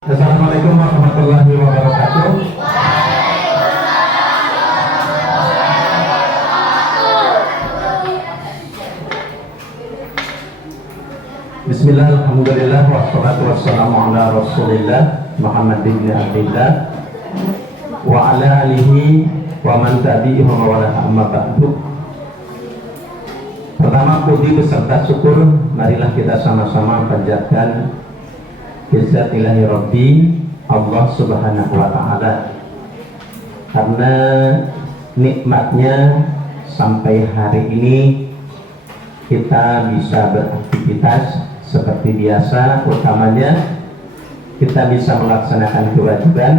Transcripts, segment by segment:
Assalamualaikum warahmatullahi wabarakatuh. Bismillah, alhamdulillah, wassalatu wassalamu ala rasulillah Muhammad ibn Abdillah wa ala alihi wa man tabi'ihum wa wala amma ba'du. Pertama, puji beserta syukur marilah kita sama-sama panjatkan Izzat ilahi Rabbi Allah subhanahu wa ta'ala, karena nikmatnya sampai hari ini kita bisa beraktivitas seperti biasa, utamanya kita bisa melaksanakan kewajiban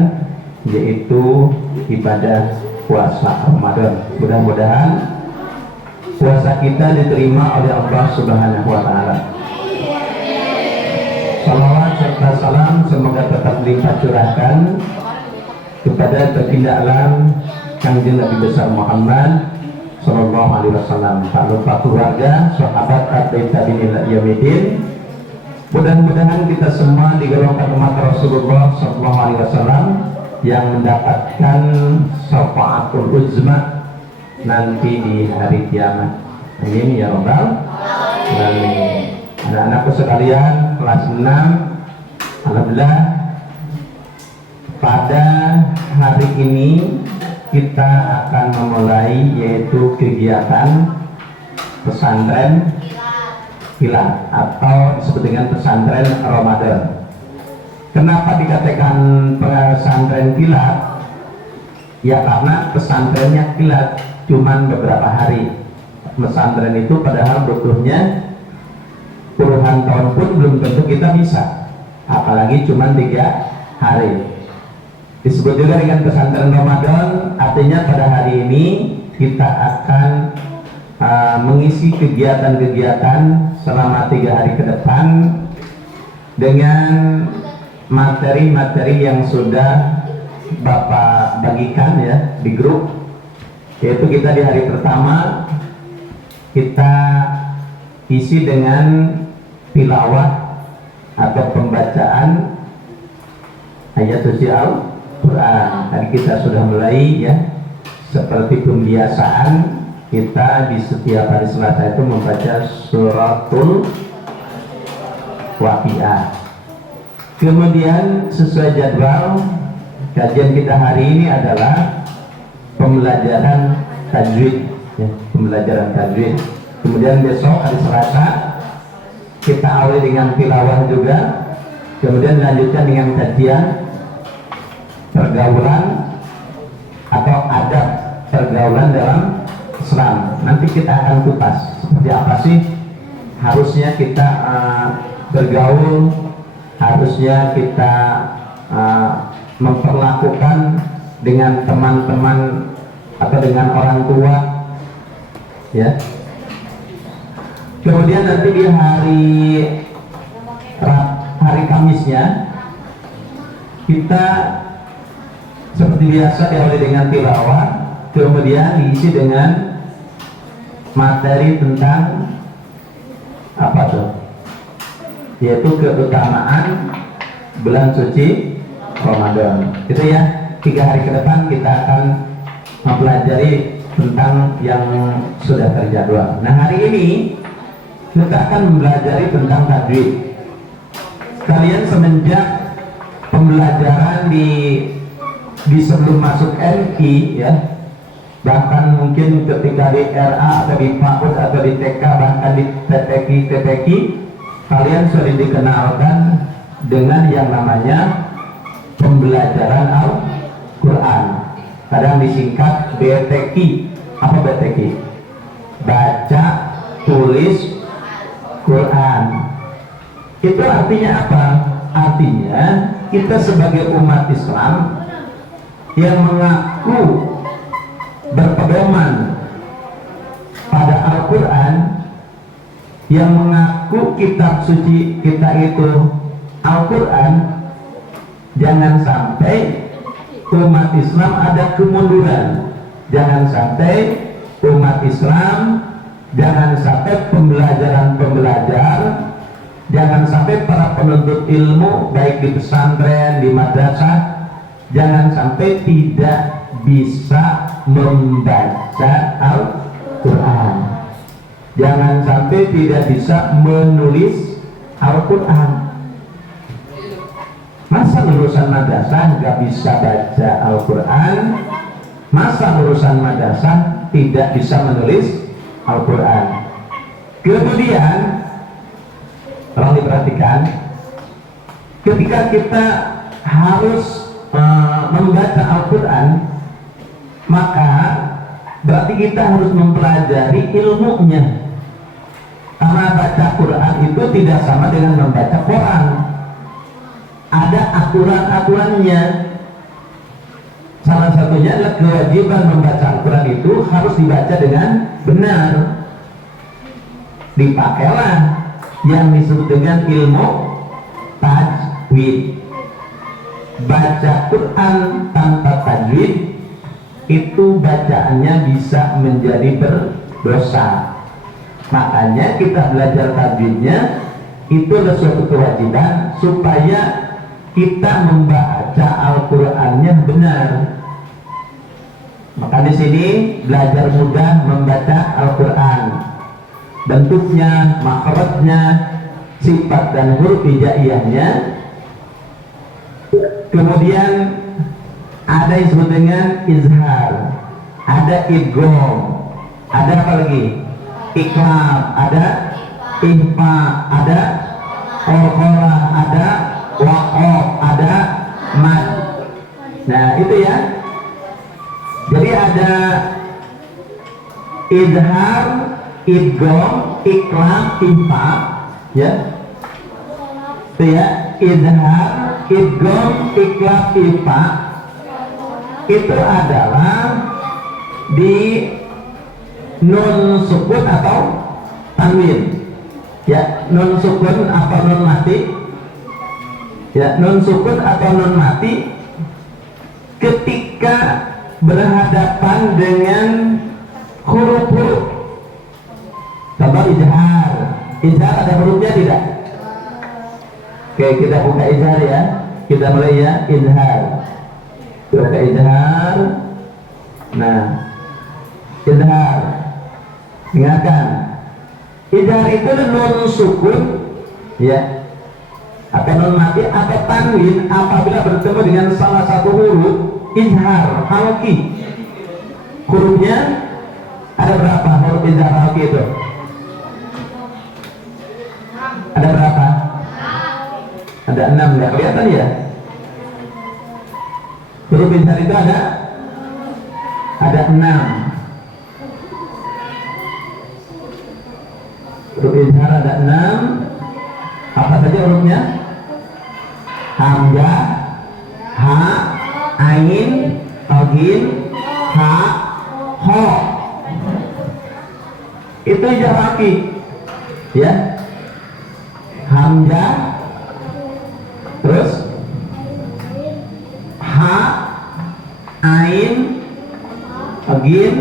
yaitu ibadah puasa Ramadan. Mudah-mudahan puasa kita diterima oleh Allah subhanahu wa ta'ala. Salawat serta salam semoga tetap limpah curahkan kepada baginda alam Kanjeng Nabi besar Muhammad sallallahu alaihi wasallam, tak lupa keluarga, sahabat atau tabi'in ila yaumil. Mudah-mudahan kita semua digolongkan umat Rasulullah sallallahu alaihi wasallam yang mendapatkan syafaatul uzma nanti di hari kiamat. Amin ya rabbal alamin. Anak-anakku sekalian kelas 6, alhamdulillah pada hari ini kita akan memulai yaitu kegiatan pesantren kilat atau disebut dengan pesantren Ramadan. Kenapa dikatakan pesantren kilat? Ya karena pesantrennya kilat cuman beberapa hari. Pesantren itu padahal butuhnya puluhan tahun pun belum tentu kita bisa, apalagi cuma 3 hari. Disebut juga dengan pesantren Ramadan, artinya pada hari ini kita akan mengisi kegiatan-kegiatan selama 3 hari ke depan dengan materi-materi yang sudah Bapak bagikan ya di grup. Yaitu kita di hari pertama kita isi dengan tilawah atau pembacaan ayat suci Al-Quran. Tadi kita sudah mulai ya, seperti pembiasaan kita di setiap hari Selasa itu membaca suratul Waqiah. Kemudian sesuai jadwal kajian kita hari ini adalah pembelajaran tajwid ya, pembelajaran tajwid. Kemudian besok hari Selasa kita awali dengan tilawah juga, kemudian lanjutkan dengan kajian pergaulan atau adab pergaulan dalam Islam. Nanti kita akan kupas seperti apa sih harusnya kita bergaul, harusnya kita memperlakukan dengan teman-teman atau dengan orang tua ya. Kemudian nanti di hari Kamisnya kita seperti biasa diawali dengan tilawah, kemudian diisi dengan materi tentang apa tuh? Yaitu keutamaan bulan suci Ramadan. Itu ya, 3 hari ke depan kita akan mempelajari tentang yang sudah terjadwal. Nah hari ini kita akan mempelajari tentang tajwid. Kalian semenjak pembelajaran di sebelum masuk MI ya, bahkan mungkin ketika di RA atau di PAUD atau di TK, bahkan di TPQ, kalian sering dikenalkan dengan yang namanya pembelajaran Al-Quran. Kadang disingkat BTQ. Apa BTQ? Baca, tulis, Quran. Itu artinya apa? Artinya kita sebagai umat Islam yang mengaku berpedoman pada Al-Quran, yang mengaku kitab suci kita itu Al-Quran, jangan sampai umat Islam ada kemunduran. Jangan sampai umat Islam, jangan sampai pembelajaran-pembelajar Jangan sampai para penuntut ilmu baik di pesantren, di madrasah, jangan sampai tidak bisa membaca Al-Quran. Jangan sampai tidak bisa menulis Al-Quran. Masa lulusan madrasah nggak bisa baca Al-Quran? Masa lulusan madrasah tidak bisa menulis Al-Quran? Kemudian tolong diperhatikan, ketika kita harus membaca Al-Quran, maka berarti kita harus mempelajari ilmunya. Karena baca Quran itu tidak sama dengan membaca Quran. Ada aturan-aturannya. Salah satunya adalah kewajiban membaca Al-Quran itu harus dibaca dengan benar. Dipakailah yang disebut dengan ilmu tajwid. Baca Quran tanpa tajwid itu bacaannya bisa menjadi berdosa. Makanya kita belajar tajwidnya itu adalah suatu kewajiban supaya kita membaca Al-Qur'annya benar. Maka di sini belajar mudah membaca Al-Qur'an. Bentuknya, makhrajnya, sifat dan huruf hijaiyahnya. Kemudian ada yang disebut dengan izhar, ada idgham, ada apa lagi? Iqlab, ada ihfa, ada qalqalah, ada waqaf, ada mad. Nah, itu ya. Jadi ada izhar, idgham, iqlab, ihfa, ya. Itu ya, izhar, idgham, iqlab, ihfa. Itu adalah di nun sukun atau tanwin. Ya, nun sukun atau nun mati. Ya, nun sukun atau nun mati ketika berhadapan dengan huruf-huruf. Contoh izhar. Izhar ada hurufnya tidak? Oke, kita buka izhar ya. Kita mulai ya, izhar. Buka izhar. Nah, izhar. Ingatkan, izhar itu nun sukun, ya, atau nun mati atau tanwin apabila bertemu dengan salah satu huruf izhar halqi. Hurufnya ada berapa huruf izhar halqi itu? Ada berapa? Ada 6, nggak kelihatan ya? Huruf izhar itu ada 6. Huruf izhar ada 6. Apa saja hurufnya? Hamzah, ha, ain, ghin, ha, ho. Itu izhar halqi, ya. Hamzah, terus ha, ain, ghin,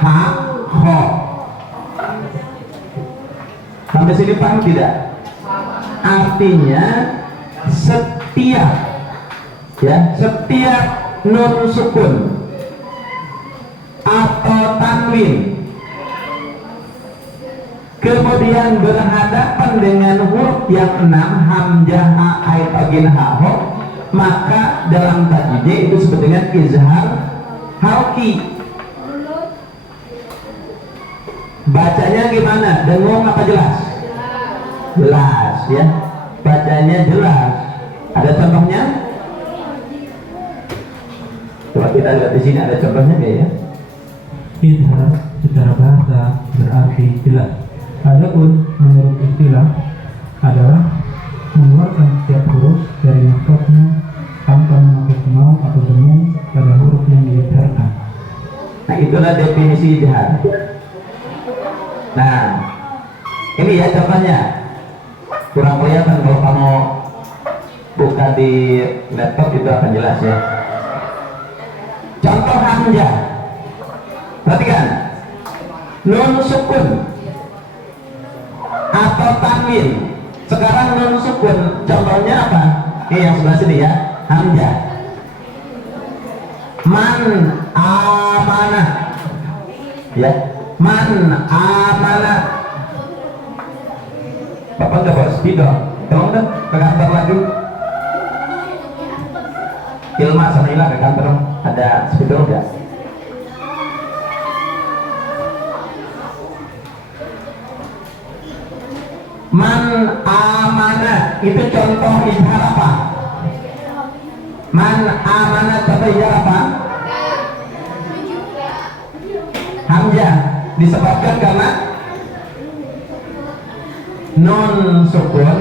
ha, ho. Sampai sini paham tidak? Artinya setiap, ya, setiap nun sukun atau tanwin kemudian berhadapan dengan huruf yang 6, hamzah, ha, ain, ghin, ha, ho, maka dalam tajwidnya itu disebut dengan izhar halqi. Bacanya gimana? Dengung apa jelas? Jelas, ya. Bacanya jelas. Ada contohnya? Coba kita lihat di sini ada contohnya nggak ya? Izhar secara bahasa berarti jelas. Adapun menurut istilah adalah mengeluarkan setiap huruf dari maksudnya tanpa memakai kemau atau dengung pada huruf yang diizharkan. Nah, itulah definisi izhar. Nah, ini ya contohnya. Kurang kelihatan kalau kamu buka di laptop itu akan jelas ya. Contoh hamzah. Perhatikan. Nun sukun atau tanwin Sekarang nun sukun, contohnya apa? Ini yang sebelah sini ya, hamzah. Man amanah, ya, man amanah. Bapak nggak bawa spidol, tolong dong ke kantor lagi. Ilma sama Ila ke kantor, ada spidol nggak? Man amanah itu contoh izhar apa? Man amanah contoh izhar apa? Hamzah, disebabkan karena nun sukun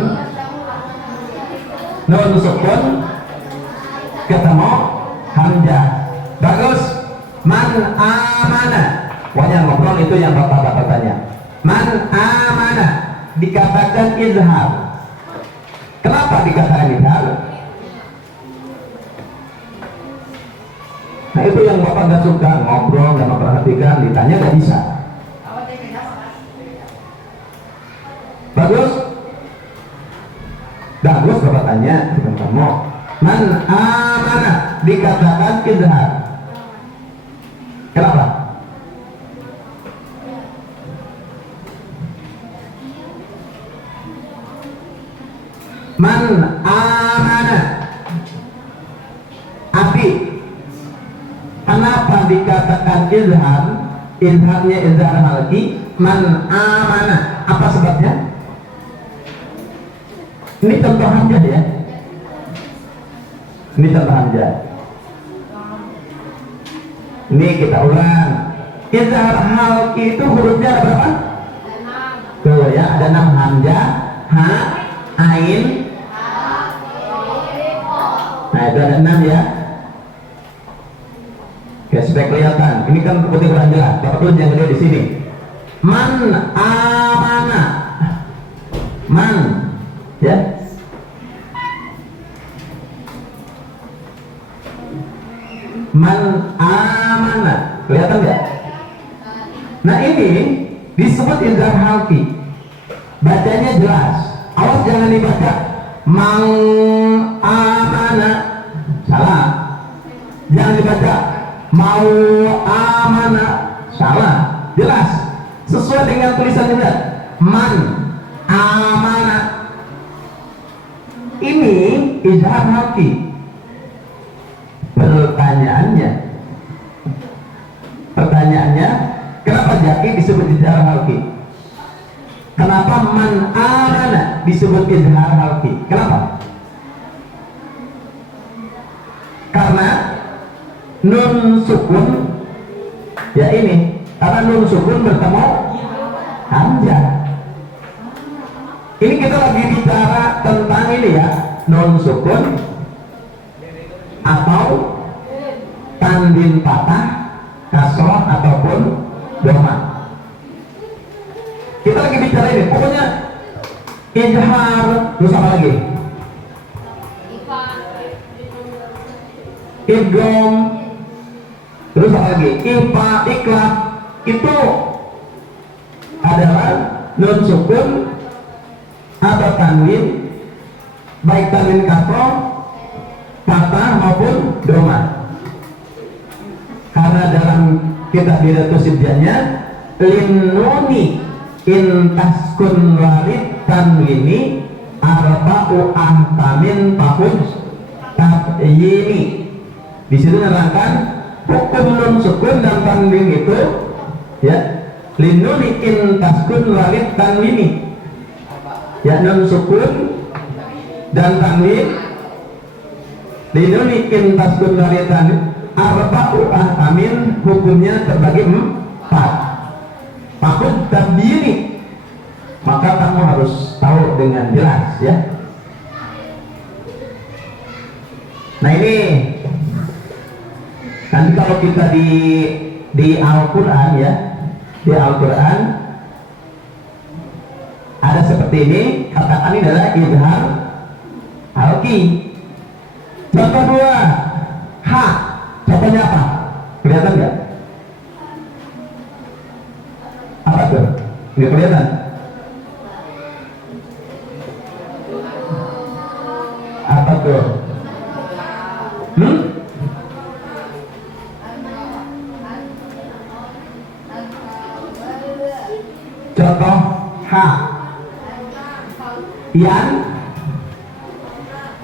ketemu hamzah. Bagus. Man amanah, pokoknya ngobrol itu yang bapak-bapak tanya. Man amanah dikatakan izhar. Kenapa dikatakan izhar? Nah itu yang bapak nggak suka, ngobrol dan memperhatikan, ditanya nggak bisa. Bagus. Bagus bapak tanya bukan kamu. Man amanah dikatakan izhar. Kenapa? Man amanah. Abi, kenapa dikatakan izhar? Izharnya izhar halki. Man amanah, apa sebabnya? Ini contoh hamzah ya. Ini contoh hamzah. Ini kita ulang. Izhar halki itu hurufnya ada berapa? Tuh ya, ada 6 hamzah, ha, ain. Nah itu ada 6 ya. Oke, supaya kelihatan. Ini kan putih kurang jelas. Bapak tulis yang gede di sini. Man amana. Man, ya. Man amana. Kelihatan nggak? Nah ini disebut izhar halki. Bacanya jelas. Awas jangan dibaca mang amana. Salah. Jangan dibaca mau amana. Salah. Jelas. Sesuai dengan tulisan juga. Man amana. Ini izhar halki. Pertanyaannya, kenapa jaki disebut izhar halki? Kenapa man amana disebut izhar halki? Kenapa? Karena nun sukun, ya ini, karena nun sukun bertemu hamzah. Ini kita lagi bicara tentang ini ya, nun sukun atau tanwin patah, kasroh ataupun dhamma. Kita lagi bicara ini, pokoknya izhar, terus apa lagi? Idgham, terus apa lagi? Ifa, iklab, itu adalah nun sukun atau tanwin, baik tanwin kasroh, patah maupun dhamma. Karena dalam kitab Bidatus Sibjanya linnuni intaskun walid tanwini arba'u ahkamin tahun tabyini. Di situ menerangkan hukum nun sukun dan tanwin itu ya, linnuni intaskun walid tanwini, ya, nun sukun dan tanwin linnuni intaskun walid tanwin arba'u ahkamin, hukumnya terbagi 4. Takut tabyini, maka kamu harus tahu dengan jelas ya. Nah ini nanti kalau kita di Al-Quran ya, di Al-Quran ada seperti ini, katakan ini adalah izhar halki. Contoh 2, ha, contohnya apa? Kelihatan nggak? Apa tuh? Nggak kelihatan? Hmm? Contoh ha. Yan.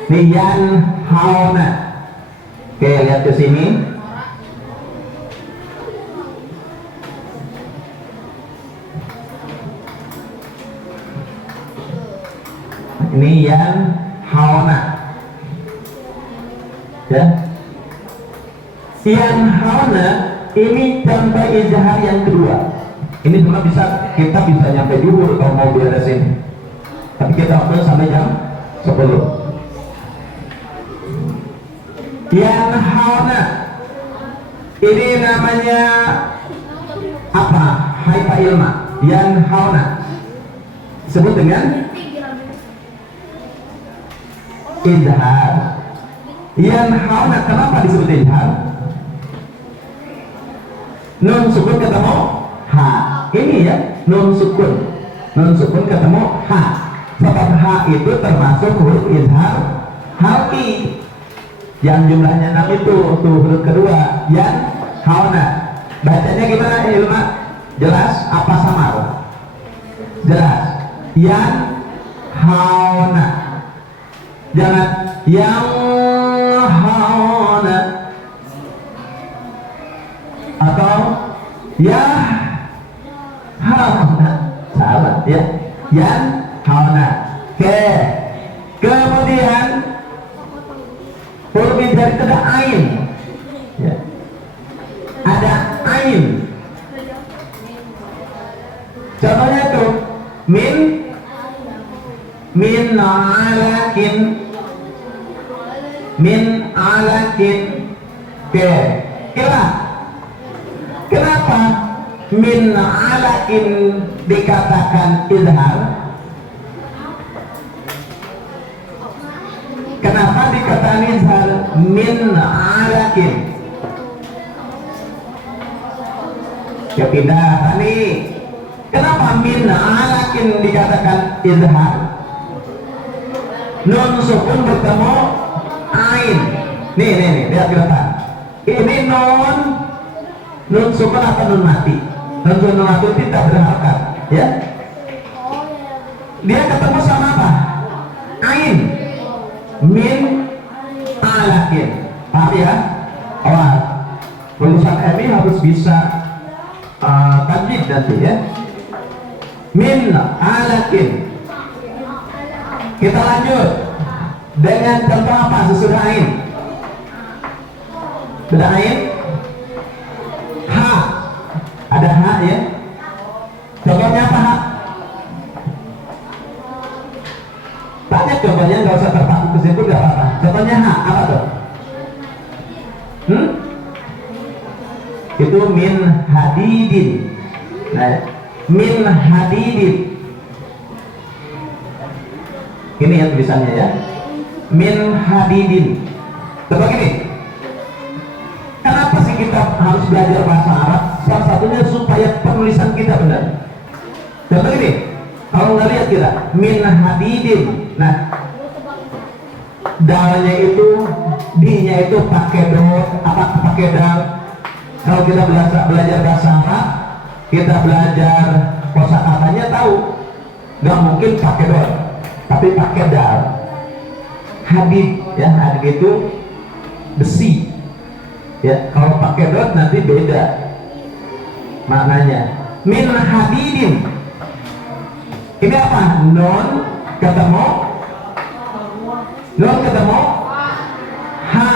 Nih yan hauna. Oke, lihat ke sini. Ini yan hauna. Ya. Yan hauna ini contoh izhar yang kedua. Ini cuma kita bisa nyampe dulu kalau mau beresin. Tapi kita ambil sampai jam 10. Yang hauna ini namanya apa? Hai Pak Ilma. Yang hauna disebut dengan izhar. Yang hauna kenapa disebut izhar? Nun sukun ketemu ha. Ini ya, nun sukun ketemu ha. Sebab ha itu termasuk huruf izhar halki yang jumlahnya 6 itu tuh huruf kedua yang hauna. Bacanya gimana Ilma? Jelas apa samar? Jelas. Yang hauna. Jangan yang hauna atau ya hauna. Salah ya. Yang hauna. Oke. Kemudian huruf izhar itu ada ain. Ya. Ada ain. Contohnya tuh min alakin. Oke. Kenapa min alakin dikatakan izhar? Kenapa dikatakan izhar min alakin? Ya pindah tadi. Kenapa min alakin dikatakan izhar? Nun sukun bertemu ain. Nih, lihat kelihatan. Ini nun sukun atau nun mati? Nun sukun atau tidak berharokat, ya? Dia ketemu sama apa? Ain. Min alakin. Paham ya? Awas. Lulusan MI harus bisa tajwid nanti ya. Min alakin. Kita lanjut dengan contoh apa sesudah ain? Sudah ain? Ha. Ada ha ya? Contohnya apa ha? Banyak contohnya, nggak usah terpaku ke situ, nggak apa-apa. Contohnya ha, apa tuh? Itu min hadidin. Nah, min hadidin. Ini ya tulisannya ya. Min hadidin. Coba gini. Kenapa sih kita harus belajar bahasa Arab? Salah satunya supaya penulisan kita benar. Contoh gini. Kalau nggak lihat kita min hadidin. Nah, dalnya itu, d-nya itu pakai dot, apa pakai dal. Kalau kita belajar bahasa Arab, kita belajar kosakatanya tahu, nggak mungkin pakai dot, tapi pakai dal. Hadid, ya hadid itu besi. Ya, kalau pakai dot nanti beda maknanya. Min hadidin. Ini apa? Nun ketemu ha.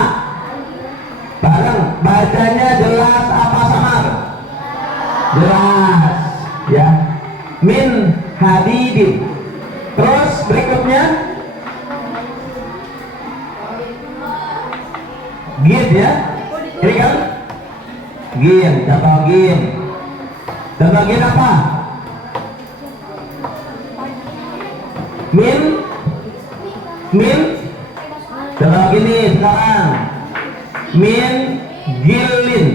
Bareng bacanya jelas apa samar? Jelas ya. Min hadidin. Terus berikutnya gin ya. Ini kan gin, contoh gin. Contoh gin apa? Min contoh gini sekarang. Min gilin.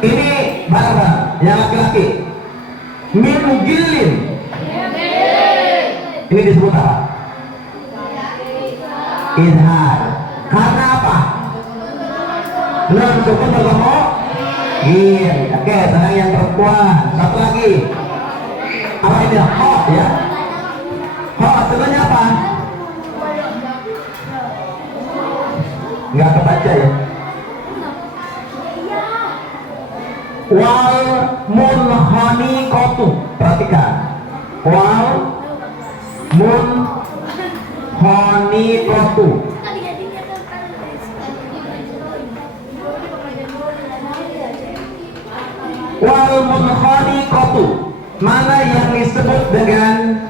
Ini bareng yang laki-laki. Min gilin. Ini disebut apa? idhar. Karena apa? Nun sukun bertemu gin. Oke, sekarang yang perempuan. Satu lagi. Apa ini? Ho ya. Ho sebenarnya apa? Nggak kebaca ya. Wal munkhaniqatu. Perhatikan. Wal munkhaniqatu. Wal munkhaniqatu. Mana yang disebut dengan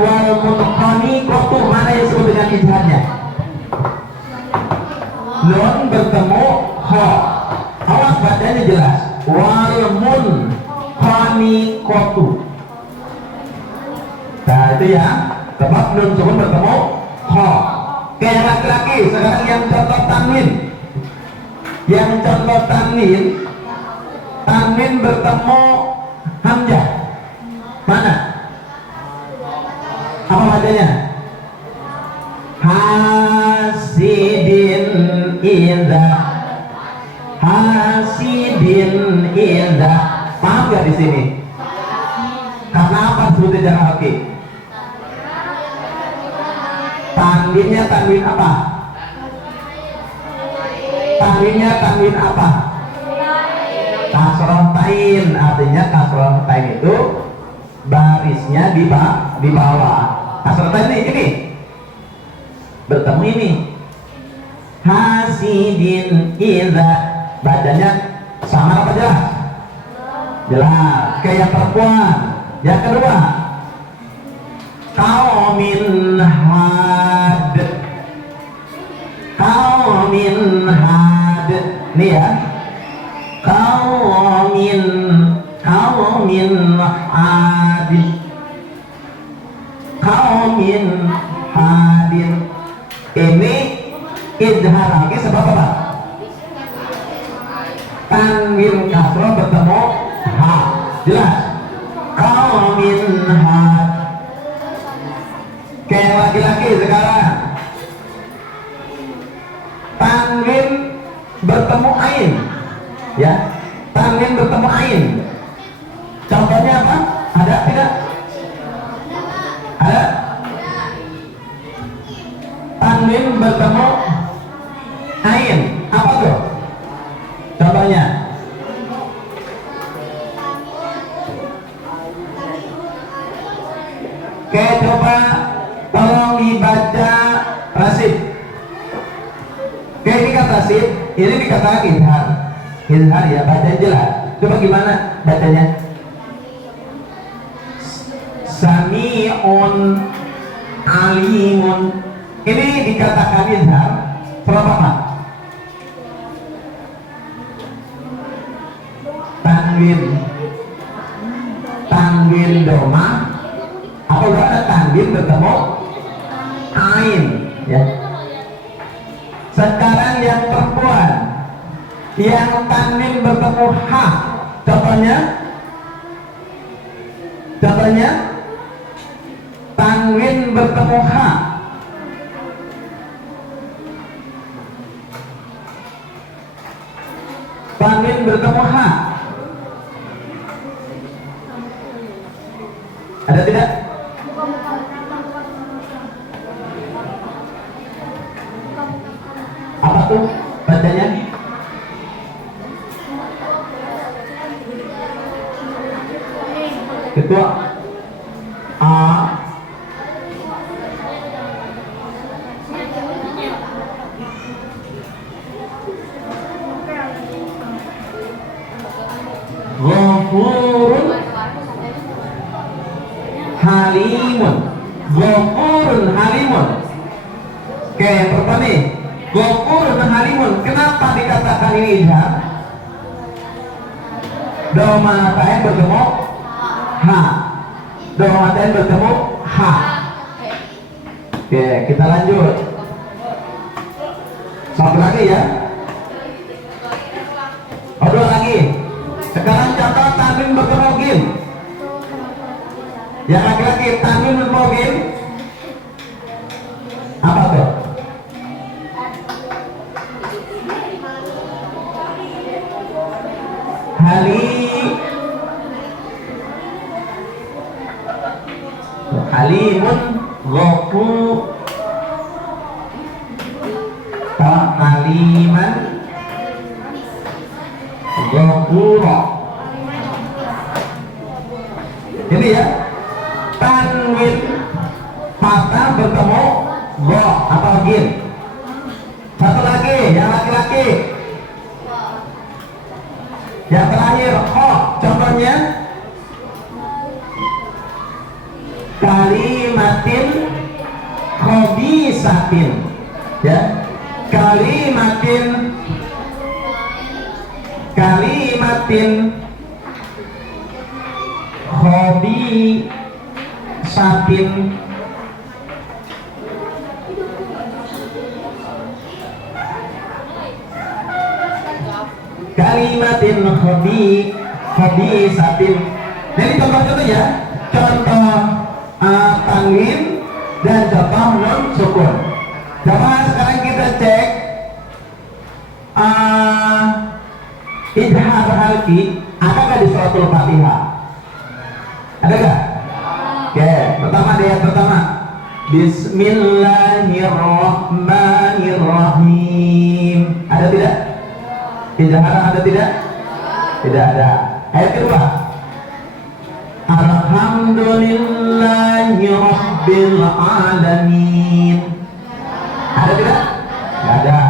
wal munkhaniqatu? Mana yang disebut dengan idharnya? Nun bertemu ho. Awas bacanya jelas. Wal munkhaniqatu. Nah itu ya. Sebab nun sukun bertemu ho. Kayak laki-laki. Sekarang yang contoh tanwin. Tanwin bertemu hamzah. Mana? Apa bacanya? Hasidin idza. Paham nggak di sini? Karena apa disebut jarak haki? Tanwinnya tanwin apa? Kasroh tain. Artinya kasroh tain itu barisnya di bawah. Kasroh tain ini bertemu ini. Hasidin idza. Bacanya sama apa jelas? Jelas. Kayak perempuan. Yang kedua, qaumin had. Nih ya. Qaumin hadin. Ini idhar lagi sebab apa? Tanwin kasroh bertemu ha. Jelas. Qaumin had. Kayak laki-laki sekarang. Tanwin bertemu ain. Ya. Tanwin bertemu ain. Contohnya apa? Ada tidak? Ada? Tanwin bertemu ain. Apa tuh? Contohnya? Oke, coba tolong dibaca Rasid. Oke, ini kan Rasid. Ini dikatakan idhar. Idhar ya, baca jelas. Coba gimana bacanya? Sami'un alimun. Ini dikatakan idhar. Berapa Pak? Tanwin doma. Apa berarti tanwin bertemu ain ya. Sekarang yang perempuan, yang tanwin bertemu ha. Contohnya tanwin bertemu ha. Tanwin bertemu ha. Ada tidak? Apa tuh bacanya? Ketua A. Ghafurun halimun. Ghafurun halimun. Oke, pertama nih. Ghafurun halimun. Kenapa dikatakan ini idhar? Doma tain bertemu ha. Doma tain bertemu ha. Oke, kita lanjut. Satu lagi ya. Oh, dua lagi. Sekarang contoh tanwin bertemu gin. Yang laki-laki tanwin bertemu gin. Halimun ghafur. Haliman ghafura. Ini ya, tanwin patah bertemu go atau gin. Satu lagi, yang laki-laki. Yang terakhir, oh, contohnya kalimatin khobisatin, ya, kalimatin khobisatin. Kalimatin khobisatin. Jadi contoh-contoh ya, contoh tanwin dan contoh non sukun. Coba sekarang kita cek idhar halki ada nggak di suratul Fatihah? Ada nggak? Oke, pertama deh, yang pertama Bismillahirrahmanirrahim. Ada tidak? Idhar ada tidak? Tidak ada. Ayat kedua, Alhamdulillahi Rabbil Alamin. Ada tidak? Tidak ada.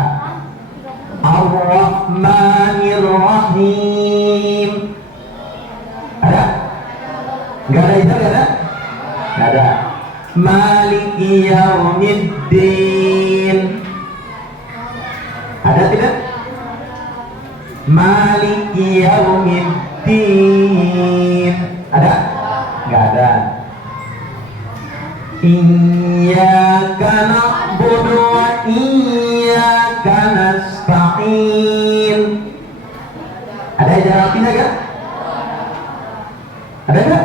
Ar-Rahmanir-Rahim. Ada? Enggak ada itu, enggak ada? Enggak ada. Maliki Yaumiddin. Ada tidak? Maliki Yaumiddin. Ada? Enggak ada. Iyyaka na'budu wa iyyaka nasta'in. Ada yang jawab tidak kan? Ada nggak?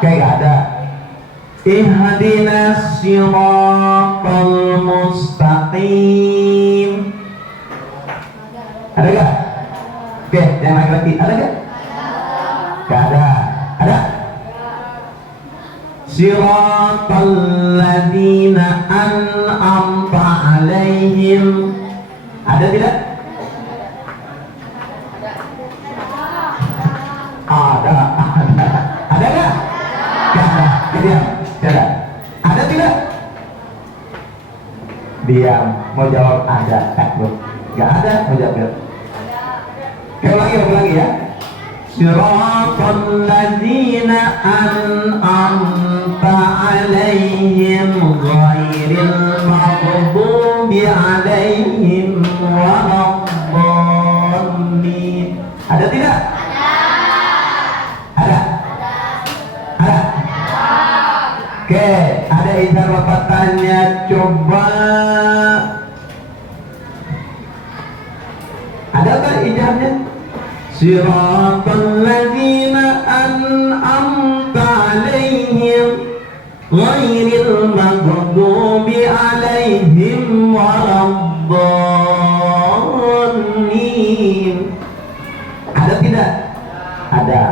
Kayak nggak ada. Ihdinas siratal mustaqim. Ada nggak? Oke, yang laki-laki ada nggak? Nggak ada. Ada? Siratal ladzina an'amta alaihim. Ada tidak? Ada. Ada nggak? Nggak ada. Diam. Tidak. Ada tidak? Diam. Mau jawab ada. Nggak ada. Mau jawab. Ulangi ya. Siratal ladzina an'amta alaihim ghairil maghdubi alaihim waladdallin. Ada tidak? Ada. Ada. Oke, ada izar bapakannya, coba. Ada nggak izarnya? Siratal ladzina an'amta alaihim ghairil maghdubi alaihim waladdallin. Ada tidak? Ada.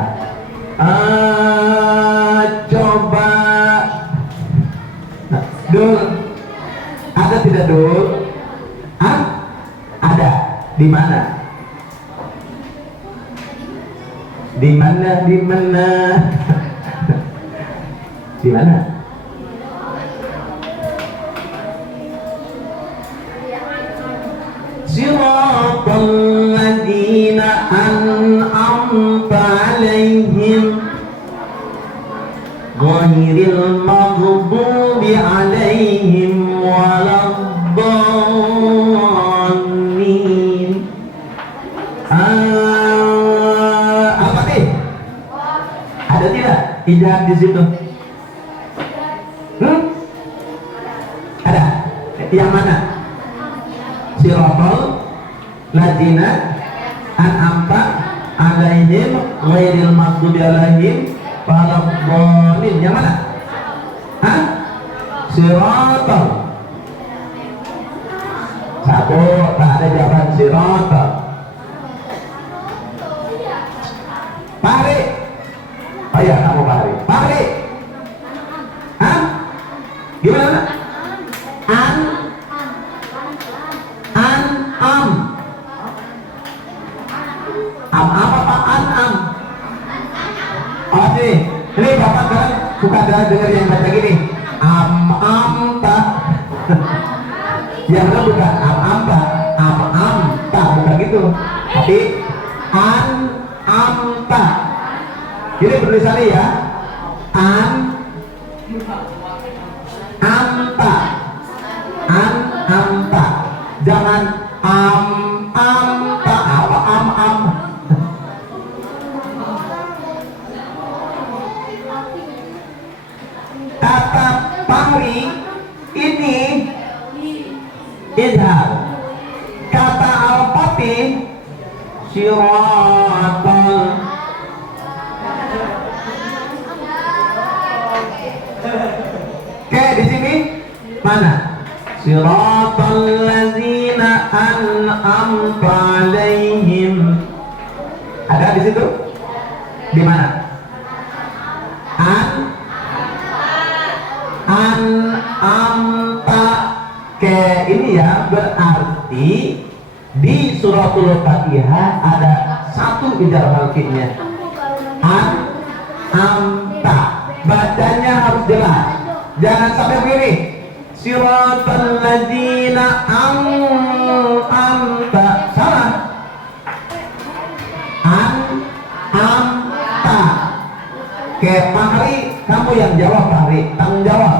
Coba Dul. Ada tidak Dul? Ada. Di mana? Di mana? Di mana? Di mana? Siratal ladzina an'amta alaihim ghairil maghdubi alaihim waladdallin. Apa nih? Ada tidak idhar di situ? Ada. Yang mana? Siratal ladzina an'amta alaihim ghairil maghdubi alaihim waladdallin. Yang mana? Siratal. Satu, tak ada jawaban siratal. Pak Hari. Oh ya, kamu Pak Hari. Pak Hari. Gimana? An am. Am apa Pak? Am. Oh ini Bapak kan suka dengar yang baca gini. Am tak. Yang benar bukan am tak. Am tak, bukan gitu. Tapi am tak. Ini penulisannya ya. Anta. Anta. Jangan anta apa am. Kata pari ini idhar. Kata al-pati siratal. Oke, di sini mana? Siratal ladzina an'amta 'alaihim. Ada di situ? Di mana? An'amta. Oke, ini ya berarti di suratul Fatihah ada satu idhar halqiynya. An'amta. Bacanya harus jelas. Jangan sampai begini. Siratal ladzina an'amta. Salah. An'amta. Oke, Pak Hari, kamu yang jawab, Pak Hari. Tanggung jawab.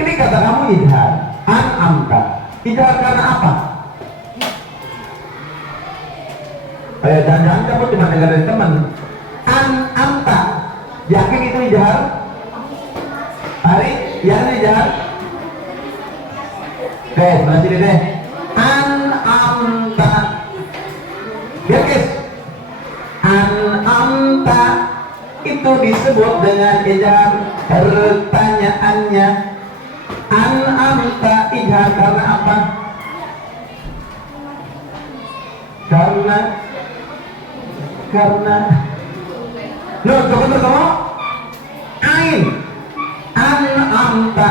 Ini kata kamu idhar. An'amta. Idhar karena apa? Jangan kamu cuma dengar dari teman. An'amta. Yakin itu idhar? Hari, yang ini jahat. Oke, sebelah sini deh. An'amta. Biar guys. An'amta itu disebut dengan idhar pertanyaannya. An'amta idhar karena apa? Karena Loh, coba Ain. An'amta.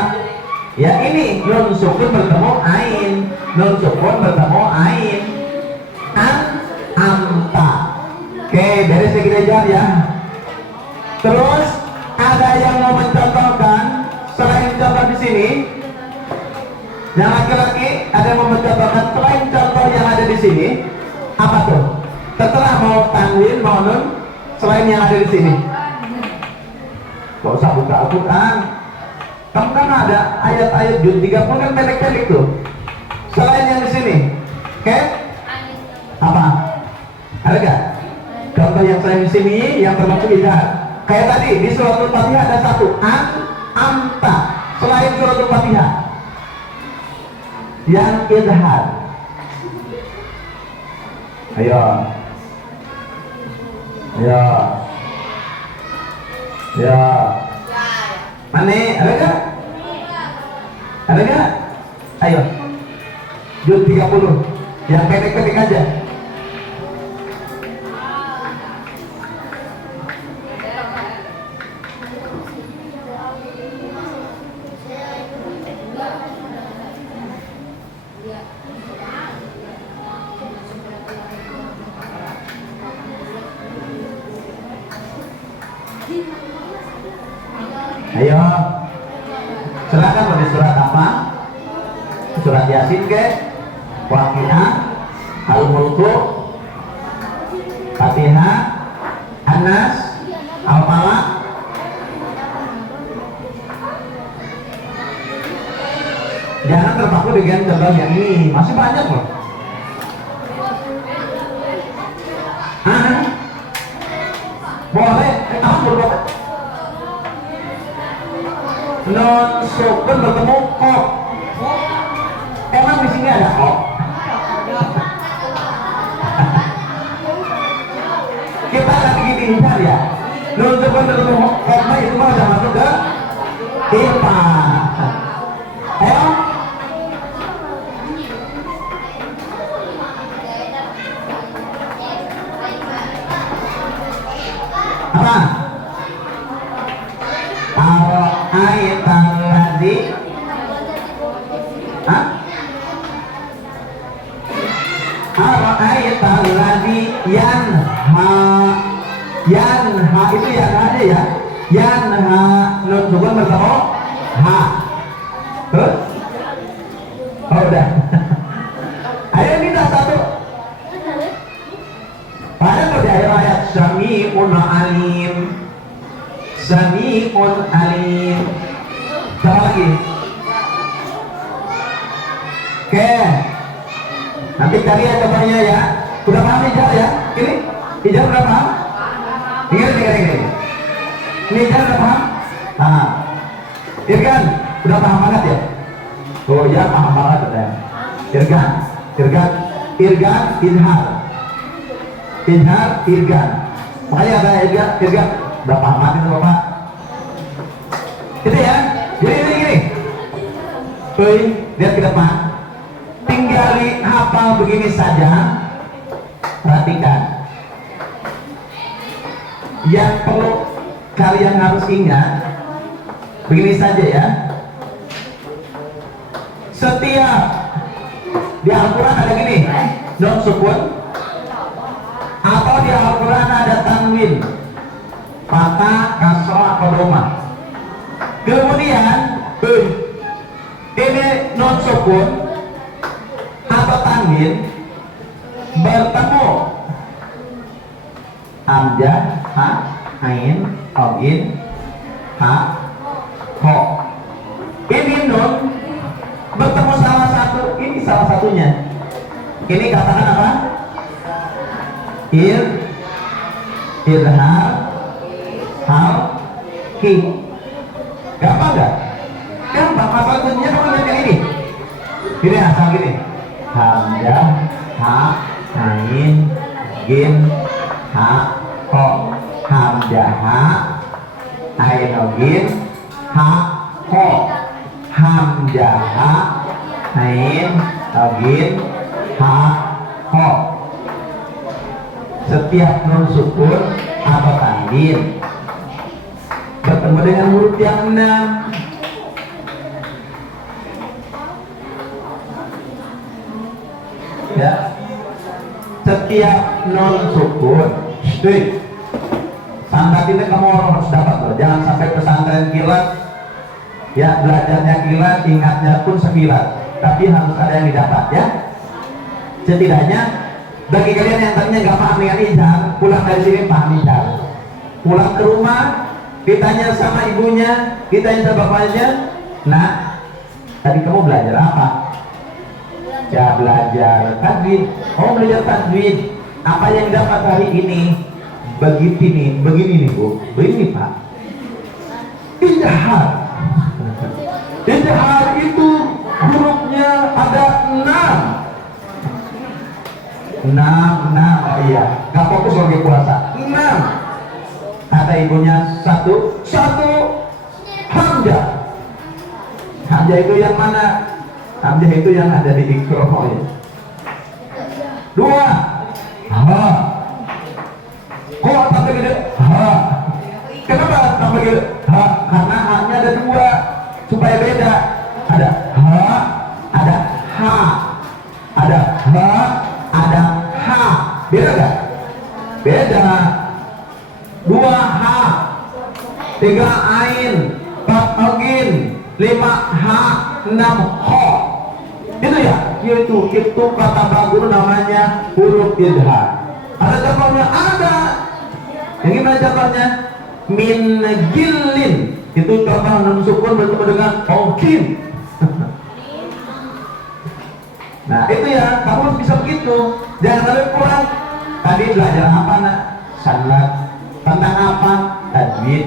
Ya ini nun sukun bertemu ain. Nun sukun bertemu ain. An'amta. Oke, dari segi ajar ya. Terus ada yang mau mencontohkan selain contoh di sini? Yang laki-laki ada yang mau mencontohkan selain contoh yang ada di sini? Apa tuh? Setelah mau tanwin, mau nun, selain yang ada di sini. Gak usah buka Al-Quran. Kamu kan ada ayat-ayat juz 30 kan pendek-pendek tuh. Selain yang di sini, oke? Apa? Ada gak? Contoh yang selain di sini yang termasuk idhar. Kayak tadi di suratul Fatihah ada satu An'amta. Selain suratul Fatihah yang idhar. Ayo. Ya. Mana? Ada gak? Ada gak? Ayo. Juz 30. Yang pendek-pendek aja. Ayo, silakan mau di surat apa? Surat Yasin ke? Waqiah, Al-Mulku, Fatihah, An-Nas, Al-Falaq. Jangan terpaku dengan contoh yang ini, masih banyak loh. Boleh, kamu boleh. Non sukun bertemu kok. Emang di sini ada kok? Kita lagi gini hindar ya. Non sukun bertemu kok, itu mah udah masuk ke IPA. Ayo. Apa? Ayat tadi Walladzi yanha itu ya aja ya. Yanha nun sukun bertemu ha. Terus? Oh udah. Ayo minta satu. Pada pada ayat Sami'un alim. Sami'un alim. Sama lagi. Oke. Nanti kalian contohnya ya. Udah paham Ijar ya? Ini Ijar udah paham? Ingat. Ini Ijar udah paham? Nah. Irgan udah paham banget ya? Oh ya paham banget katanya. Irgan, Irgan. Makanya ada Irgan. Udah paham banget itu Bapak. Gitu ya. Jadi gini. Lihat ke depan. Tinggal hafal begini saja. Perhatikan. Yang perlu kalian harus ingat begini saja ya. Setiap di Al-Quran ada gini non sukun atau di Al-Quran ada tanwin fathah, kasrah, atau dhamma. Kemudian ini non sukun atau tanwin bertemu hamzah, ha, ain, in, ha, ho. Ini nun bertemu salah satu, ini salah satunya. Ini katakan apa? Irhar, hal, ki. Gampang gak? Gampang. Masalah kuncinya kamu lihat yang ini. Ini asal gini. Hamzah, ha, ain, gin, ha, ho. Hamzah, ha, ain, gin, ha, ho. Hamzah, ha, ain, gin, ha, ho. Setiap nun sukun atau tanwin bertemu dengan huruf yang 6. Ya. Setiap nun sukun. Sangat ini kamu harus dapat loh. Jangan sampai pesantren kilat. Ya, belajarnya kilat, ingatnya pun sekilat. Tapi harus ada yang didapat ya. Setidaknya bagi kalian yang tadinya nggak paham dengan Ijar, pulang dari sini paham Ijar. Pulang ke rumah, ditanya sama ibunya, ditanya sama bapaknya, nah, tadi kamu belajar apa? Ya belajar tajwid. Oh belajar tajwid. Apa yang dapat hari ini? Begini nih Bu. Begini Pak. Ijhar. Ijhar itu hurufnya ada 6. 6, oh iya, gak fokus lagi puasa. 6. Kata ibunya satu hamzah. Hamzah itu yang mana? Hamzah itu yang ada di Iqra ya. 2. Ha. Kok tambah gede? Ha. Kenapa tambah gede? Ha. Karena haknya ada 2 supaya beda. Ada ha, ada ha. Ada ha, ada ha. Beda gak? Beda. 2 ha, 3 ain, 4 ogin, 5 ha, 6 ho. Itu ya, itu kata bagus namanya huruf idhar. Ada contohnya? Ada. Yang gimana contohnya? Min gillin. Itu contoh nun sukun bertemu dengan ogin. Nah itu ya, kamu harus bisa begitu. Jangan sampai kurang. Tadi belajar apa nak? Salat. Tentang apa? Tajwid.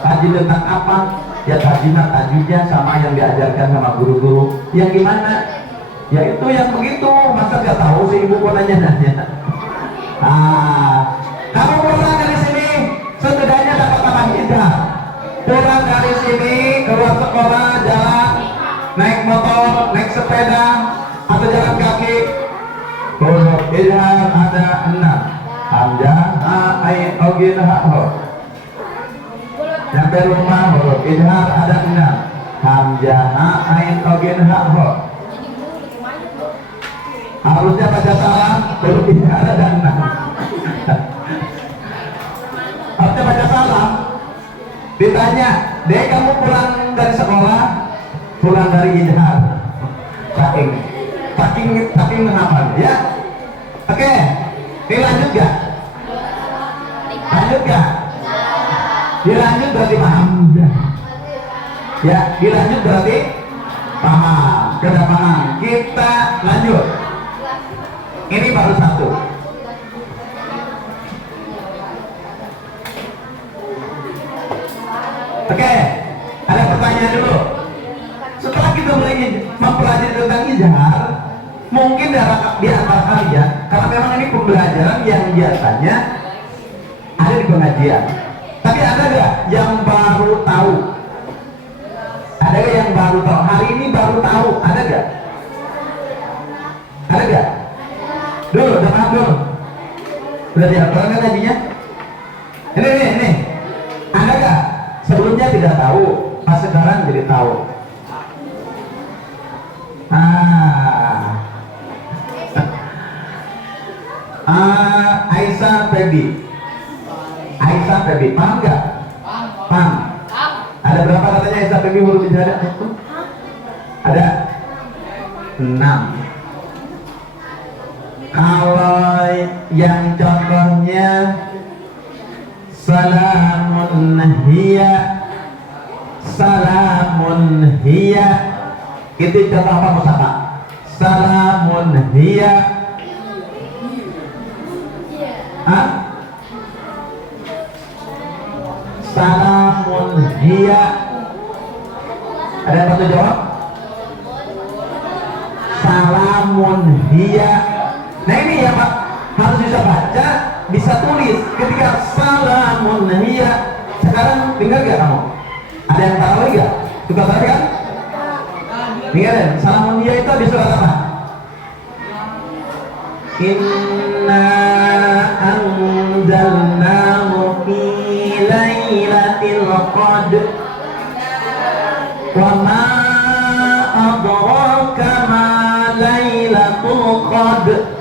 Tajwid tentang apa? Ya tajwidnya sama yang diajarkan sama guru-guru. Yang gimana? Ya itu yang begitu. Masa gak tahu sih ibu kok nanya-nanya. Nah, kamu pulang dari sini setidaknya dapat tambahan idhar. Pulang dari sini keluar sekolah, jalan, naik motor, naik sepeda, atau jalan kaki. Huruf idhar ada 6. Hamzah, ha, ain, ogin, ha, ho. Sampai rumah huruf idhar ada 6. Hamzah, ha, ain, ogin, ha, ho. Harusnya baca salam, huruf ijhar ada 6. Harusnya baca salam. Ditanya, Dek kamu pulang dari sekolah? Pulang dari ijhar. Saking menghafal ya. Oke, ini lanjut gak? Lanjut gak? Dilanjut berarti paham. Ya, dilanjut berarti paham. Sudah paham. Kita lanjut. Ini baru satu. Oke, ada pertanyaan dulu. Setelah kita mempelajari tentang ijhar, mungkin di antara kalian, karena memang ini pembelajaran yang biasanya ada di pengajian. Tapi ada gak yang baru tahu? Ada gak yang baru tahu? Hari ini baru tahu, ada gak? Ada gak? Dulu, udah paham dulu? Udah dihafalkan kan ngajinya? Ini. Ada gak? Sebelumnya tidak tahu, pas sekarang jadi tahu. Aisyah Febi, paham gak? Paham. Ada berapa katanya Aisyah Febi huruf ijhar? Ada 6. Kalau yang contohnya salamun hiya, itu contoh apa Mustafa? Salamun hiya. Salamun hiya. Ada yang patut jawab? Salamun hiya. Nah ini ya Pak, harus bisa baca, bisa tulis. Ketika salamun hiya, sekarang dengar gak kamu? Ada yang tahu gak? Suka tahu kan? Dengarin, salamun hiya itu di surat apa? Inna anzalnahu fi lailatul qadr wa ma adraka ma lailatul qadr.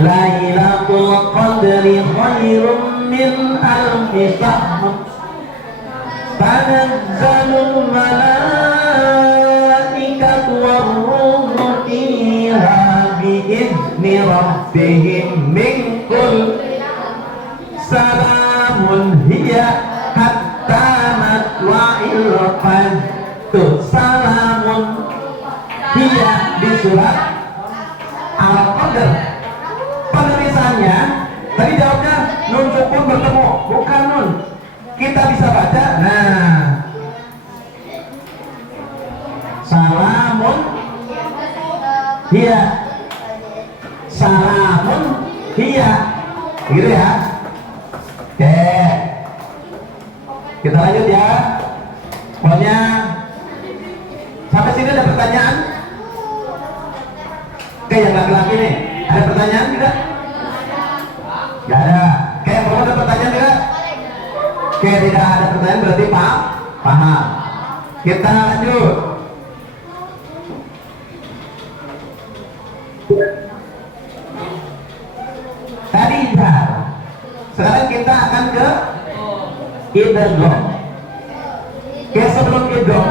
Lailatul qadri khairum min alfi shahr. Tanazzalul malaikatu war-ruhu fiha bi'izni rabbihim min kulli salamun hiya hatta matla'il fajr. Tuh, salamun hiya di surat Al-Qadr. Penulisannya tadi jawabnya nun sukun bertemu, bukan nun. Kita bisa baca. Nah, salamun hiya, salamun hiya, gitu ya. Oke, kita lanjut ya. Pokoknya sampai sini ada pertanyaan? Oke, yang laki-laki nih, ada pertanyaan tidak? Gak ada. Oke, mau ada pertanyaan tidak? Oke, tidak ada pertanyaan berarti paham. Kita lanjut. Tadi ijhar. Sekarang kita akan ke idgham. Oke, sebelum idgham,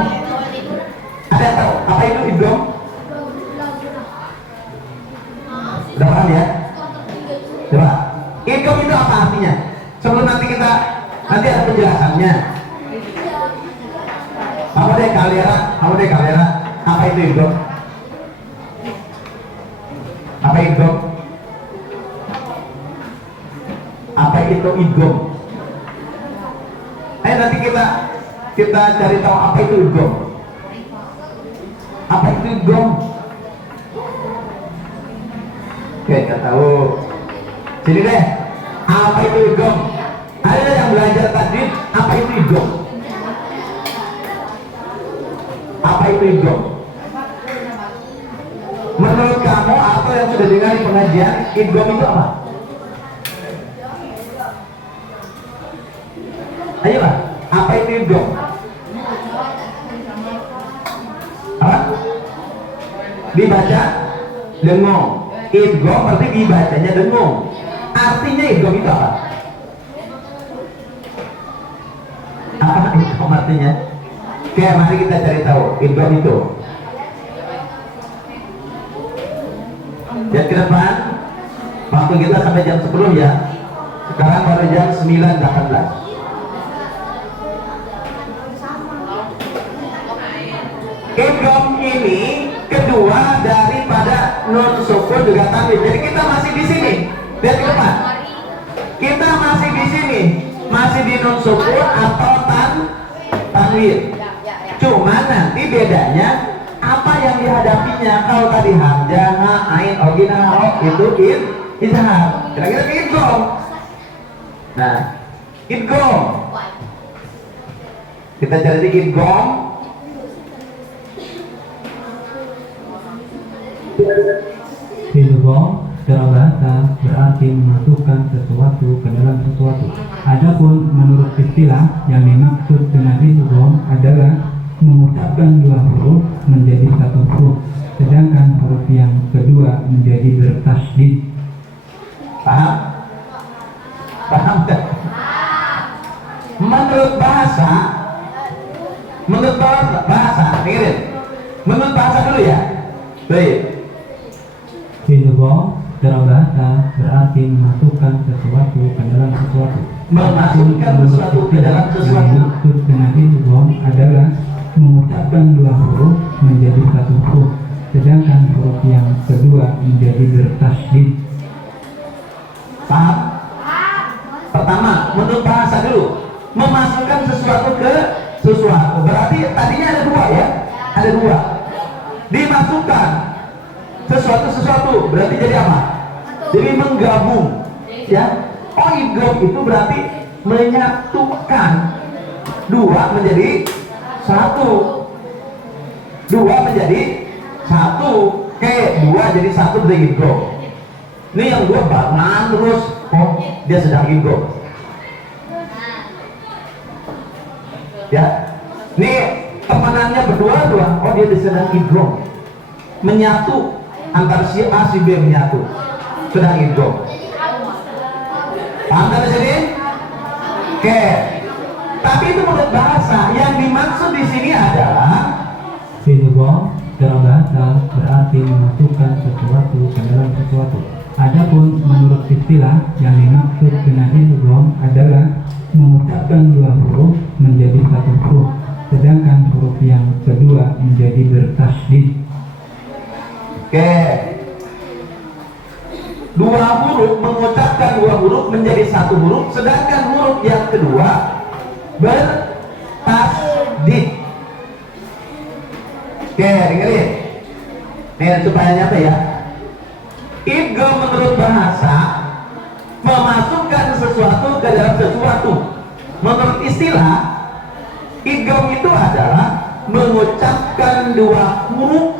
ada yang tahu apa itu idgham? Udah paham ya? Coba. Idgham itu apa artinya? Sebelum nanti ada penjelasannya. Kamu deh kalera. Apa itu idgham? Apa idgham? Apa itu idgham? Ayo nanti kita cari tahu apa itu idgham. Apa itu idgham? Oke, nggak tahu. Sini deh. Apa itu idgham? Ada yang belajar tadi, apa itu idgham? Apa itu idgham? Menurut kamu atau yang sudah dengar di pengajian, idgham itu apa? Ayo Pak, apa itu idgham? Apa? Dibaca dengung. Idgham berarti dibacanya dengung. Artinya idgham itu apa? Apa idgham artinya? Oke, mari kita cari tahu idgham itu. Lihat ke depan. Waktu kita sampai jam 10 ya. Sekarang baru jam 9.18. Idgham ini kedua daripada nun sukun juga tanwin. Jadi kita masih di sini. Lihat ke depan. Kita masih di sini, masih di nun sukun atau tanwin. Cuma nanti bedanya apa yang dihadapinya. Kalau tadi hamzah, ha, ain, ogina, ho itu izhar. Kira-kira idgham. Nah, idgham. Kita cari idgham. Idgham secara bahasa berarti memasukkan sesuatu ke dalam sesuatu. Adapun menurut istilah yang dimaksud dengan idgham adalah mengucapkan dua huruf menjadi satu huruf, sedangkan huruf yang kedua menjadi bertasydid. Paham? Paham kan? Menurut bahasa, dengerin. Menurut bahasa dulu ya. Baik. Idgham secara bahasa berarti memasukkan sesuatu ke dalam sesuatu. Memasukkan sesuatu ke dalam sesuatu. Yang dimaksud dengan idgham adalah mengucapkan dua huruf menjadi satu huruf, sedangkan huruf yang kedua menjadi bertasydid. Paham? Pertama, menurut bahasa dulu, memasukkan sesuatu ke sesuatu. Berarti tadinya ada dua ya, ada dua. Dimasukkan sesuatu berarti jadi apa? Jadi menggabung, ya. Oh, idgham itu berarti menyatukan dua menjadi satu. Dua menjadi satu. Kayak dua jadi satu dari idgham. Ini yang dua barengan terus, oh dia sedang idgham. Ya, ini temanannya berdua, oh dia sedang idgham. Menyatu antara si A si B menyatu, sedang idgham. Paham sampai sini? Oke. Tapi itu menurut bahasa. Yang dimaksud di sini adalah Idgham secara bahasa berarti memasukkan sesuatu ke dalam sesuatu. Adapun menurut istilah yang dimaksud dengan idgham adalah mengucapkan dua huruf menjadi satu huruf, sedangkan huruf yang kedua menjadi bertasydid. oke. Dua huruf mengucapkan dua huruf menjadi satu huruf, sedangkan huruf yang kedua bertasydid. Oke, dengerin. Nih supaya nyata ya. Idgham menurut bahasa memasukkan sesuatu ke dalam sesuatu. Menurut istilah, idgham itu adalah mengucapkan dua huruf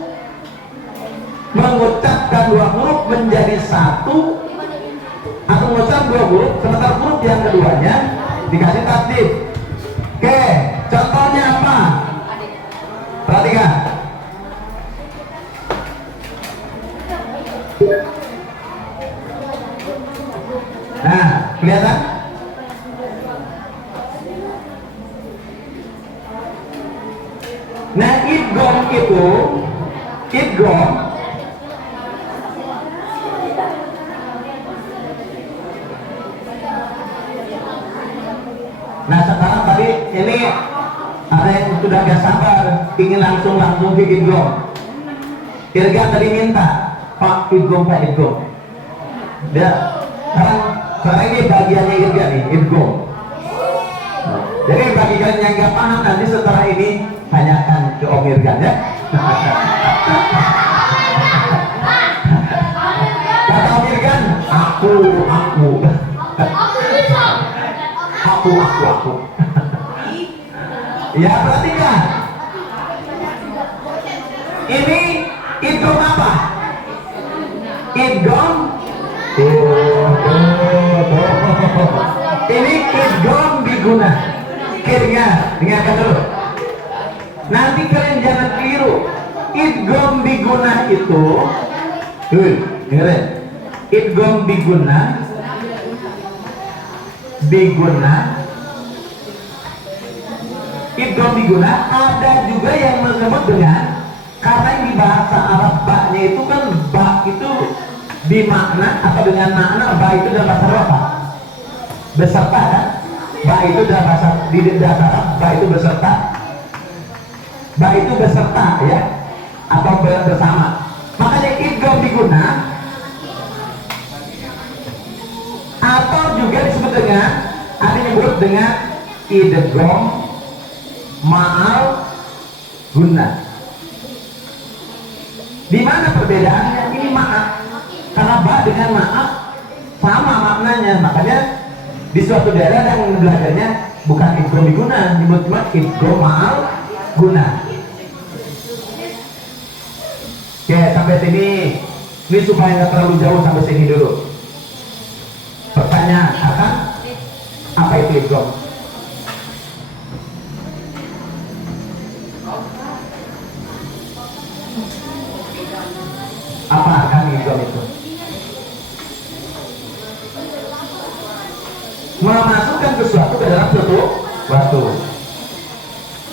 menjadi satu, atau mengucapkan dua huruf sementara huruf yang keduanya dikasih tasydid. Oke, contohnya apa? Perhatikan. Nah, kelihatan? Nah, idgham itu, nah sekarang tadi ini ada yang sudah gak sabar, ingin langsung ke idgham. Kira-kira tadi minta, Pak idgham. Dia sekarang ini bagiannya Irga nih, idgham. Jadi bagi kalian yang gak paham, nanti setelah ini tanyakan ke Om Irgan ya. Kata Om Irgan, aku. Ya, perhatikan. Ini idgham apa? Idgham. Ini idgham biguna. Dengarkan dulu. Nanti kalian jangan keliru. Idgham biguna itu Dengerin. Idgham biguna, idgham biguna ada juga yang menyebut dengan, karena di bahasa Arab ba-nya itu kan ba itu dimakna atau dengan makna ba itu dalam bahasa Arab apa? Beserta kan? Ba itu dalam bahasa di bahasa Arab ba itu beserta. Ba itu beserta ya atau bersama. Makanya idgham biguna atau juga disebut dengan, ada yang disebut dengan idgham ma'al guna. Di mana perbedaannya? Ini maaf, karena ba dengan maaf sama maknanya. Makanya di suatu daerah yang belajarnya bukan idgham biguna, disebut cuma idgham ma'al guna. Oke, sampai sini. Ini supaya nggak terlalu jauh, sampai sini dulu. Pertanyaan akan apa itu idgham? Apa akan idgham itu? Memasukkan sesuatu ke dalam suatu.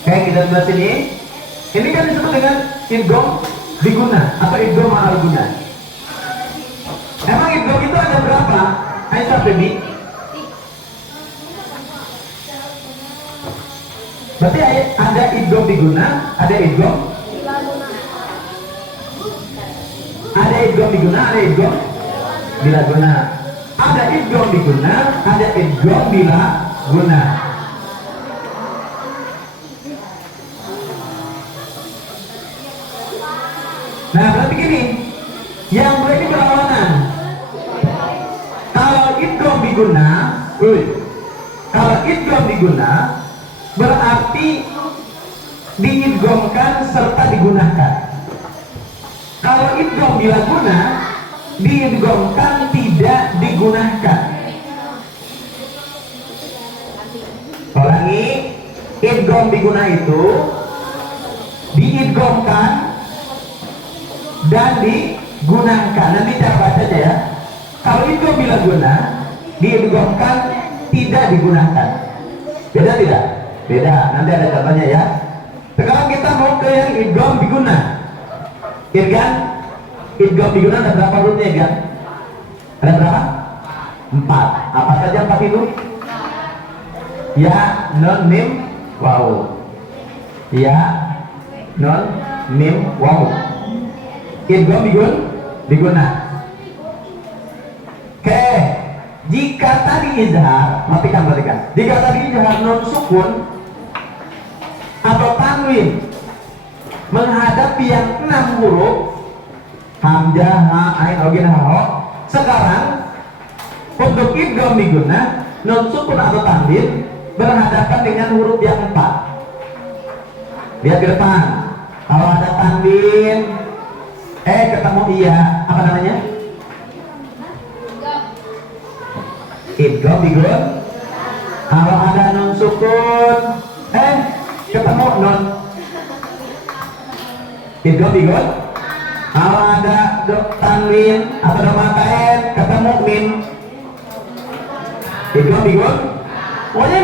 Kayak kita bahas ini kan disebut dengan idgham biguna atau idgham ma'al guna. Emang idgham itu ada berapa? Aisyah Febi? Berarti ada idgham biguna, ada idgham biguna, ada idgham bila guna. Ada idgham biguna, ada idgham bila guna. Nah, berarti gini, yang dua ini berlawanan. Kalau idgham biguna, berarti diidghamkan serta digunakan. Kalau idgham bila guna, diidghamkan tidak digunakan. Ulangi, idgham biguna itu diidghamkan dan digunakan. Nanti cara bacanya ya. Kalau idgham bila guna, diidghamkan tidak digunakan. Beda tidak? Beda. Nanti ada contohnya ya. Sekarang kita mau ke yang idgham biguna. Idgham biguna ada berapa hurufnya kan? Ada berapa? 4. Apa saja 4 itu? Ya, nun, mim, waw. Ya, nun, mim, waw. Idgham biguna. Oke, jika tadi izhar, matikan. Jika tadi izhar nun sukun atau tanwin menghadapi yang 6 huruf, hamzah, ha, ain, ogin, ha. Sekarang untuk idgham biguna, nun sukun atau tanwin berhadapan dengan huruf yang 4. Lihat ke depan. Kalau ada tanwin ketemu iya, apa namanya? Idgham biguna. Kalau ada nun sukun ketemu nun, idgham biguna. Kalau ada tanwin atau domatain ketemu min, idgham biguna. Pokoknya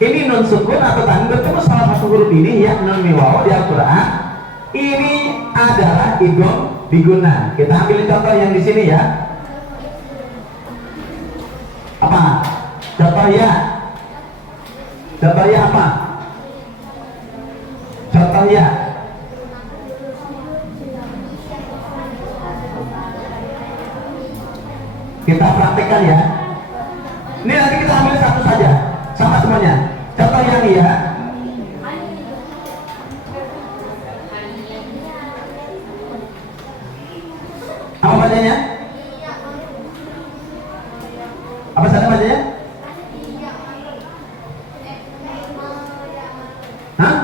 ini nun sukun atau tanwin bertemu salah satu huruf ini ya, nun miwaw di Al-Quran. Ini adalah idgham biguna. Kita ambil contoh yang di sini ya. Apa? Contoh ya apa? Contoh ya. Kita praktekkan ya. Ini nanti kita ambil satu saja, sama semuanya. Contoh yang iya. Apa bacanya? Apa saja bacanya? Hah?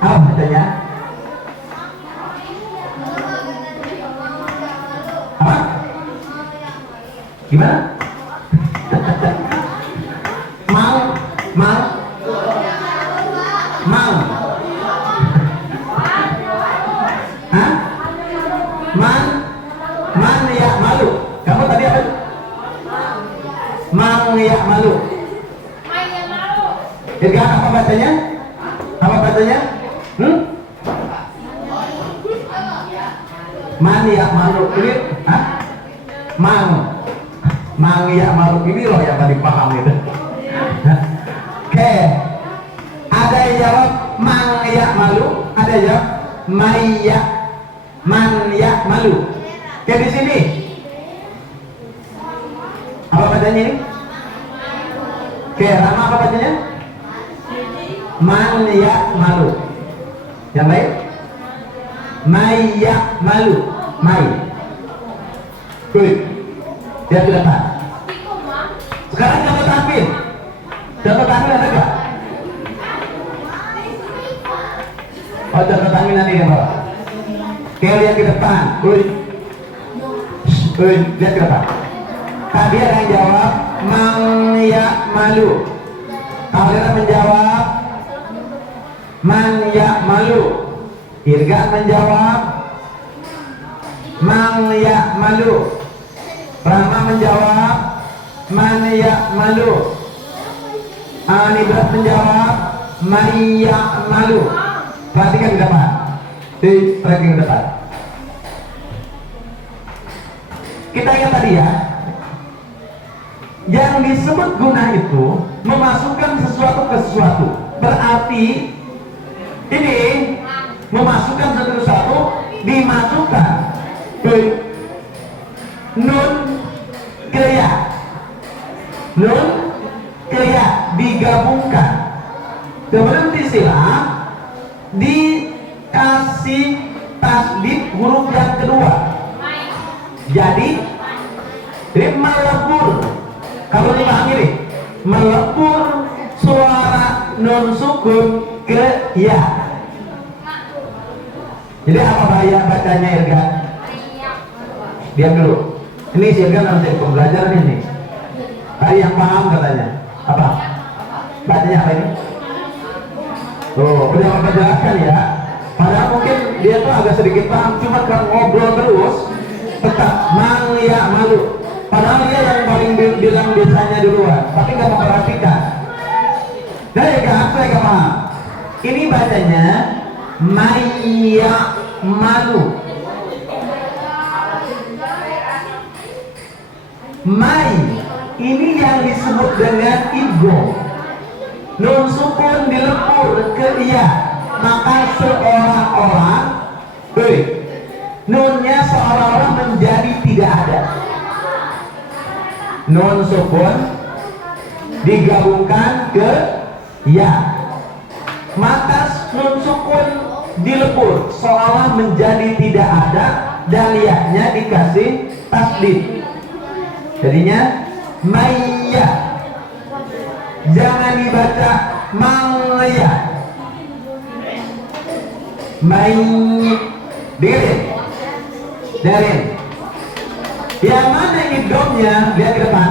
Apa bacanya? Apa? Gimana? Mau. bacanya? Apa bacanya? Man ya malu ini, mang ya malu ini loh yang paling paham itu. Oke, ada yang jawab mang ya malu, ada yang jawab maya man ya malu. Oke, di sini apa bacanya ini? Oke, Rama apa bacanya? Man ya malu. Yang lain? Maya malu. Mai. Kulit. Dia tidak tahu. Sekarang dapat tampil. Dapat tampil ada nggak? Oh, dapat tampil nanti kan Pak. Oke, lihat ke depan. Kulit. Lihat ke depan. Tadi ada yang jawab maya malu. Kalian menjawab man ya malu. Irga menjawab man ya malu. Rama menjawab man ya malu. Anibrat menjawab maya malu. Perhatikan ke depan. Perhatikan ke depan. Kita ingat tadi ya, yang disebut guna itu memasukkan sesuatu ke sesuatu. Berarti ini memasukkan sesuatu dimasukkan ke nun ke ya. Nun ke ya digabungkan. Kemudian istilah dikasih tasdid huruf yang kedua. Jadi melebur. Kalau dipahami nih, melebur suara nun sukun ke ya. Jadi apa bahaya bacanya Irga? Diam dulu. Ini si Irga nanti pembelajaran ini. Tadi yang paham katanya. Apa? Bacanya apa ini? Tuh, udah apa jelaskan ya. Padahal mungkin dia tuh agak sedikit paham, cuma kalau ngobrol terus tetap mang ya malu. Padahal dia yang paling bilang biasanya duluan, tapi nggak memperhatikan. Nah, ya kan, saya nggak paham. Ini bacanya maya malu. Mai ini yang disebut dengan idgham. Nun sukun dilepur ke iya, maka seolah-olah nunnya seolah-olah menjadi tidak ada. Nun sukun digabungkan ke ya, maka nun sukun dilepur seolah menjadi tidak ada dan ya-nya dikasih tasdid. Jadinya maya. Jangan dibaca maya. Mai. Dengerin. Yang mana idghamnya? Lihat ke depan.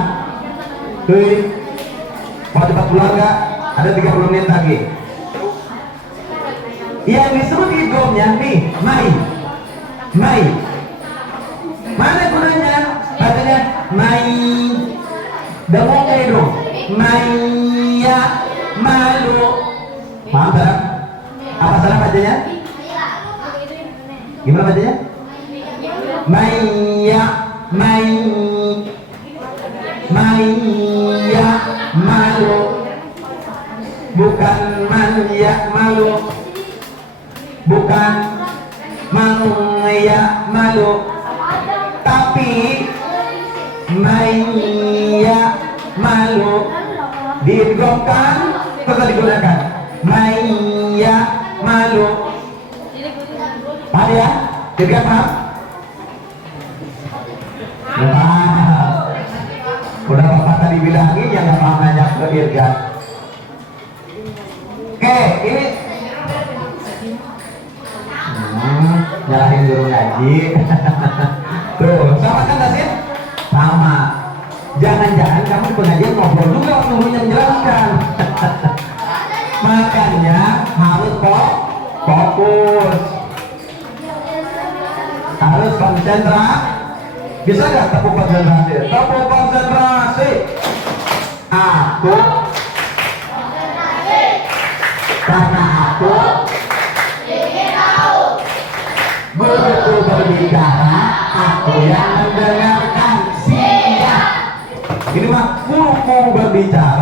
Mau cepat pulang nggak? Ada 30 menit lagi. Yang disebut idghamnya nih, mai. Mai. Mana gunanya? Bacanya mai. Dengok kayak dong. Maya malu. Paham tak? Apa salah bacanya? Gimana bacanya? Maya mai. Maya malu. Bukan maya malu. Bukan maya malu. Tapi maya malu diidghamkan tetap digunakan maya malu. Paham ya? Jadi paham? Paham. Udah bapak tadi bilangin yang nggak paham nanya ke Irga. Oke, ini nyalahin guru ngaji. Tuh, sama kan Dasin? Sama. Jangan-jangan kamu di pengajian ngobrol juga waktu gurunya menjelaskan. Makanya harus fokus, harus konsentrasi. Bisa nggak tepuk konsentrasi? Tepuk konsentrasi. Aku Karena aku guruku berbicara, aku yang mendengarkan. Siap. Ini mah guruku berbicara.